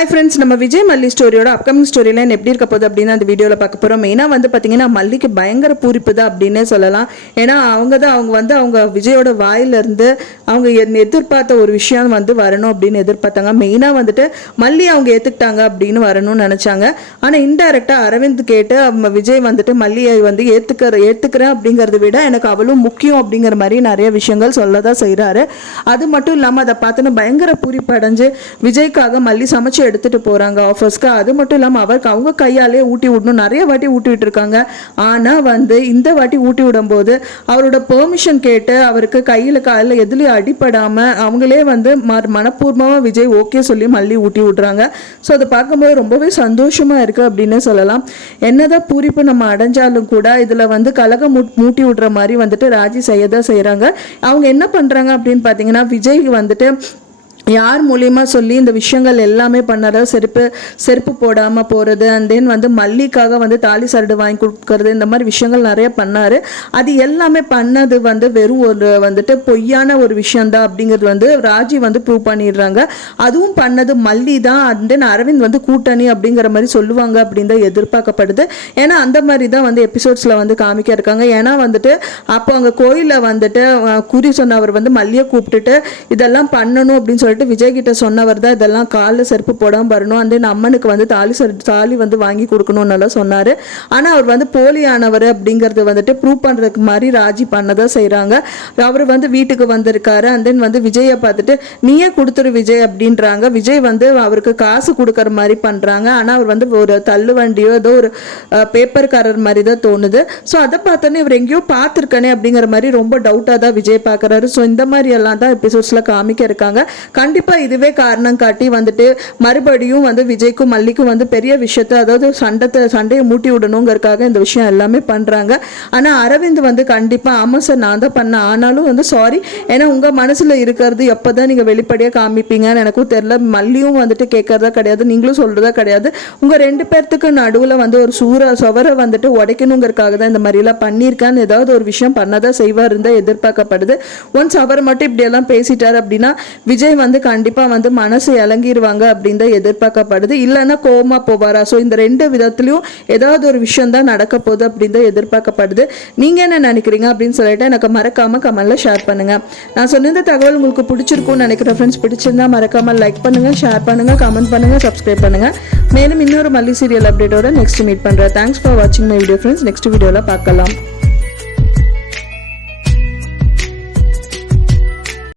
Hi friends, நம்ம விஜய் மல்லி ஸ்டோரியோட upcoming story line எப்படி இருக்க போகுது அப்படின்னு அந்த வீடியோவில் பார்க்க போகிறோம். மெயினாக வந்து பார்த்தீங்கன்னா மல்லிக்கு பயங்கர பூரிப்பு தான் அப்படின்னே சொல்லலாம். ஏன்னா அவங்க விஜயோட வாயிலிருந்து அவங்க எதிர்பார்த்த ஒரு விஷயம் வந்து வரணும் அப்படின்னு எதிர்பார்த்தாங்க. மெயினாக வந்துட்டு மல்லி அவங்க ஏற்றுக்கிட்டாங்க அப்படின்னு வரணும்னு நினச்சாங்க. ஆனால் இன்டைரக்டாக அரவிந்த் கேட்டு அவங்க விஜய் வந்துட்டு மல்லியை வந்து ஏற்றுக்கிறேன் அப்படிங்கிறத விட எனக்கு அவளும் முக்கியம் அப்படிங்கிற மாதிரி நிறைய விஷயங்கள் சொல்ல தான் செய்கிறாரு. அது மட்டும் இல்லாமல் அதை பார்த்துன்னு பயங்கர பூரிப்பு அடைஞ்சு விஜய்க்காக மல்லி சமைச்சு எடுத்துட்டு போறாங்க ஆஃபர்ஸ்க்கு. அது மட்டும் இல்லாமல் அவங்க கையாலே ஊட்டி விடணும், நிறைய வாட்டி ஊட்டி விட்டுருக்காங்க. ஆனா வந்து இந்த வாட்டி ஊட்டி விடும் போது அவரோட பெர்மிஷன் கேட்டு அவருக்கு கையில காலில் எதுலயும் அடிப்படாம அவங்களே வந்து மனப்பூர்வமா விஜய் ஓகே சொல்லி மல்லி ஊட்டி விடுறாங்க. ஸோ அதை பார்க்கும்போது ரொம்பவே சந்தோஷமா இருக்கு அப்படின்னு சொல்லலாம். என்னதான் பூரிப்பு நம்ம அடைஞ்சாலும் கூட இதுல வந்து கலகம் மூட்டி விடுற மாதிரி வந்துட்டு ராஜி செய்யதான் செய்யறாங்க. அவங்க என்ன பண்றாங்க அப்படின்னு பாத்தீங்கன்னா, விஜய் வந்துட்டு யார் மூலியமா சொல்லி இந்த விஷயங்கள் எல்லாமே பண்ணாரோ, செருப்பு போடாமல் போகிறது, அண்ட் தென் வந்து மல்லிக்காக வந்து தாலி சரடு வாங்கி கொடுக்கறது, இந்த மாதிரி விஷயங்கள் நிறைய பண்ணார். அது எல்லாமே பண்ணது வந்து வெறும் ஒரு வந்துட்டு பொய்யான ஒரு விஷயந்தான் அப்படிங்கிறது வந்து ராஜி வந்து ப்ரூவ் பண்ணிடுறாங்க. அதுவும் பண்ணது மல்லி தான். அண்ட் தென் அரவிந்த் வந்து கூட்டணி அப்படிங்கிற மாதிரி சொல்லுவாங்க அப்படின்னு தான் எதிர்பார்க்கப்படுது. ஏன்னா அந்த மாதிரி தான் வந்து எபிசோட்ஸில் வந்து காமிக்க இருக்காங்க. ஏன்னா வந்துட்டு அப்போ அங்கே கோயிலில் வந்துட்டு குறி சொன்னவர் வந்து மல்லியை கூப்பிட்டுட்டு இதெல்லாம் பண்ணணும் அப்படின்னு சொல்லிட்டு விஜய் கிட்ட சொன்னவர் தான் இதெல்லாம் காலில் செருப்பு போடாமல் வரணும், அந்த அம்மனுக்கு வந்து தாலி வந்து வாங்கி கொடுக்கணும்னு சொன்னார். ஆனால் அவர் வந்து போலியானவர் அப்படிங்கிறது வந்துட்டு ப்ரூவ் பண்ணுறதுக்கு மாதிரி ராஜி பண்ணதான் செய்கிறாங்க. அவர் வந்து வீட்டுக்கு வந்திருக்காரு. அண்ட் தென் வந்து விஜயை பார்த்துட்டு நீயே கொடுத்துரு விஜய் அப்படின்றாங்க. விஜய் வந்து அவருக்கு காசு கொடுக்குற மாதிரி பண்ணுறாங்க. ஆனால் அவர் வந்து ஒரு தள்ளு வண்டியோ ஏதோ ஒரு பேப்பர்காரர் மாதிரி தான் தோணுது. ஸோ அதை பார்த்தோன்னே இவர் எங்கேயோ பார்த்துருக்கனே அப்படிங்கிற மாதிரி ரொம்ப டவுட்டாக தான் விஜய் பார்க்குறாரு. ஸோ இந்த மாதிரி எல்லாம் தான் எபிசோட்ஸில் காமிக்க இருக்காங்க. கண்டிப்பா இதுவே காரணம் காட்டி வந்துட்டு மறுபடியும் வந்து விஜய்க்கும் மல்லிக்கும் வந்து பெரிய விஷயத்தை, அதாவது சண்டையை மூட்டி விடணுங்கிறதுக்காக இந்த விஷயம் எல்லாமே பண்றாங்க. ஆனா அரவிந்த் வந்து கண்டிப்பா ஆமா சார் நான் தான் பண்ண, ஆனாலும் வந்து சாரி, ஏன்னா உங்க மனசுல இருக்கிறது எப்பதான் நீங்க வெளிப்படையா காமிப்பீங்கன்னு எனக்கும் தெரியல. மல்லியும் வந்துட்டு கேட்கறதா கிடையாது, நீங்களும் சொல்றதா கிடையாது. உங்க ரெண்டு பேர்த்துக்கு நடுவுல வந்து ஒரு சுவரை வந்துட்டு உடைக்கணுங்கிறதுக்காக தான் இந்த மாதிரி எல்லாம் பண்ணியிருக்கான்னு ஏதாவது ஒரு விஷயம் பண்ணதான் செய்வார் இருந்தா எதிர்பார்க்கப்படுது. ஒன்ஸ் அவர் மட்டும் இப்படி எல்லாம் பேசிட்டாரு அப்படின்னா விஜய் வந்து கண்டிப்பா வந்து மனசு இறங்கிடுவாங்க அப்படின்னு தான் எதிர்பார்க்கப்படுது. இல்லைன்னா கோமா போவாரா? ஸோ இந்த ரெண்டு விதத்துலையும் ஏதாவது ஒரு விஷயம் தான் நடக்க போகுது அப்படின்னு தான் எதிர்பார்க்கப்படுது. நீங்க என்ன நினைக்கிறீங்க அப்படின்னு சொல்லிட்டு எனக்கு மறக்காம கமெண்ட்ல ஷேர் பண்ணுங்க. நான் சொன்ன இந்த தகவல் உங்களுக்கு பிடிச்சிருக்கும்னு நினைக்கிறேன் ஃப்ரெண்ட்ஸ். பிடிச்சிருந்தா மறக்காம லைக் பண்ணுங்க, ஷேர் பண்ணுங்க, கமெண்ட் பண்ணுங்க, சப்ஸ்கிரைப் பண்ணுங்க. மேலும் இன்னொரு மல்லி சீரியல் அப்டேட்டோட நெக்ஸ்ட் மீட் பண்றேன். தேங்க்ஸ் ஃபார் வாட்சிங் மை வீடியோ ஃப்ரெண்ட்ஸ். நெக்ஸ்ட் வீடியோல பார்க்கலாம்.